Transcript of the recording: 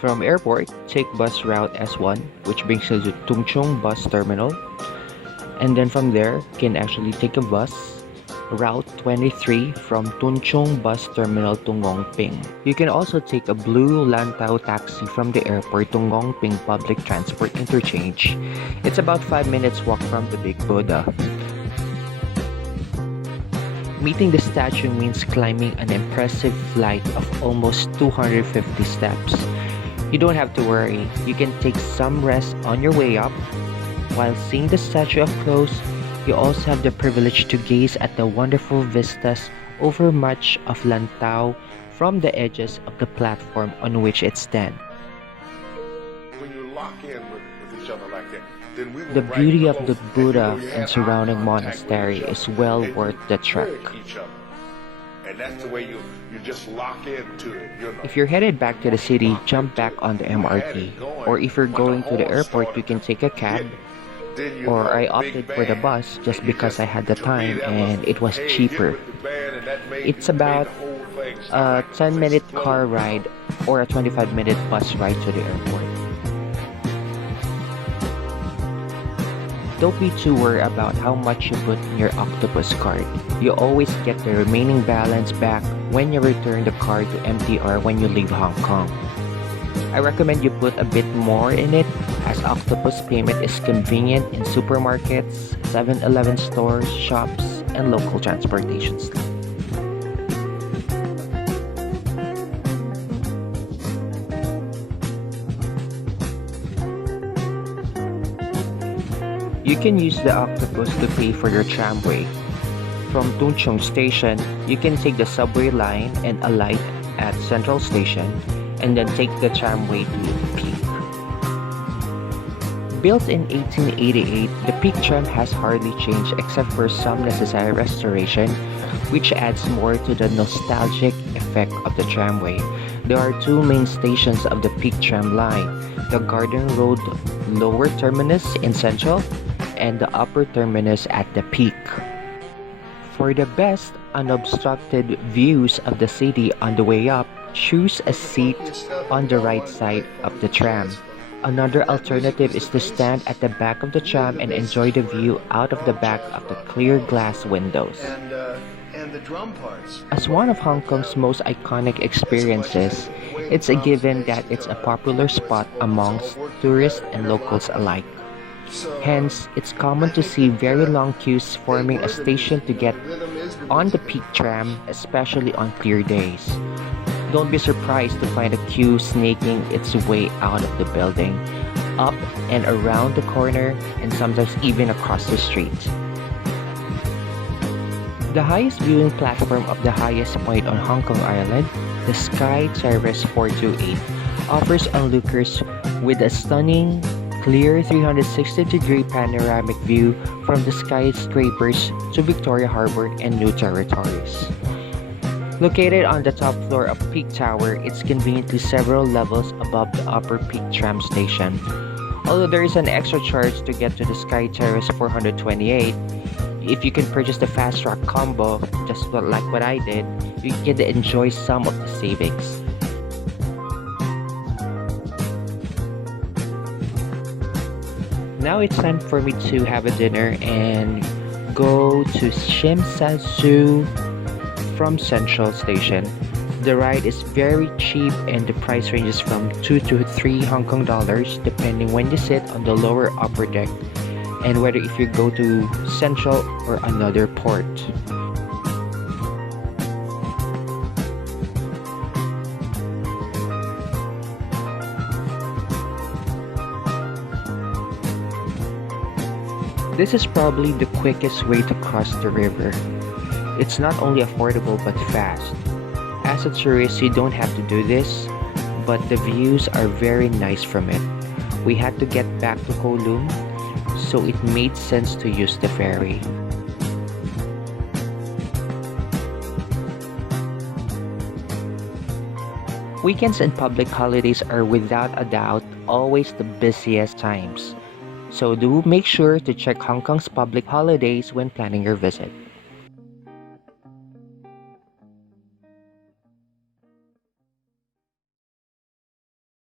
From airport, take bus route S1, which brings you to Tung Chung bus terminal. And then from there, you can actually take a bus, route 23 from Tung Chung bus terminal to Ngongping. You can also take a blue Lantau taxi from the airport to Ngongping public transport interchange. It's about 5 minutes walk from the Big Buddha. Meeting the statue means climbing an impressive flight of almost 250 steps. You don't have to worry, you can take some rest on your way up. While seeing the statue up close, you also have the privilege to gaze at the wonderful vistas over much of Lantau from the edges of the platform on which it stands. When you lock in with each other like that, then we will The beauty of the close, Buddha you and have surrounding eye contact with monastery each other, is well and worth you the trek. hear each other. And that's the way you just lock into it. If you're headed back to the city, jump back on the MRT. Or if you're going to the airport, you can take a cab. Or I opted for the bus just because I had the time and it was cheaper. It's about a 10-minute car ride or a 25-minute bus ride to the airport. Don't be too worried about how much you put in your octopus card. You always get the remaining balance back when you return the card to MTR when you leave Hong Kong. I recommend you put a bit more in it, as octopus payment is convenient in supermarkets, 7-Eleven stores, shops, and local transportation stations. You can use the octopus to pay for your tramway. From Tung Chung Station, you can take the subway line and alight at Central Station, and then take the tramway to Peak. Built in 1888, the Peak tram has hardly changed except for some necessary restoration, which adds more to the nostalgic effect of the tramway. There are two main stations of the Peak tram line, the Garden Road lower terminus in Central and the upper terminus at the Peak. For the best unobstructed views of the city on the way up, choose a seat on the right side of the tram. Another alternative is to stand at the back of the tram and enjoy the view out of the back of the clear glass windows. As one of Hong Kong's most iconic experiences, it's a given that it's a popular spot amongst tourists and locals alike. Hence, it's common to see very long queues forming a station to get on the Peak tram, especially on clear days. Don't be surprised to find a queue snaking its way out of the building, up and around the corner, and sometimes even across the street. The highest viewing platform of the highest point on Hong Kong Island, the Sky Terrace 428, offers onlookers with a stunning, clear 360-degree panoramic view from the skyscrapers to Victoria Harbour and New Territories. Located on the top floor of Peak Tower, it's conveniently several levels above the upper Peak tram station. Although there is an extra charge to get to the Sky Terrace 428, if you can purchase the Fast Track combo, just like what I did, you can enjoy some of the savings. Now it's time for me to have a dinner and go to Shim Sansu from Central Station. The ride is very cheap and the price ranges from 2 to 3 Hong Kong dollars depending when you sit on the lower upper deck and whether if you go to Central or another port. This is probably the quickest way to cross the river. It's not only affordable but fast. As a tourist, you don't have to do this, but the views are very nice from it. We had to get back to Kowloon, so it made sense to use the ferry. Weekends and public holidays are without a doubt always the busiest times. So do make sure to check Hong Kong's public holidays when planning your visit.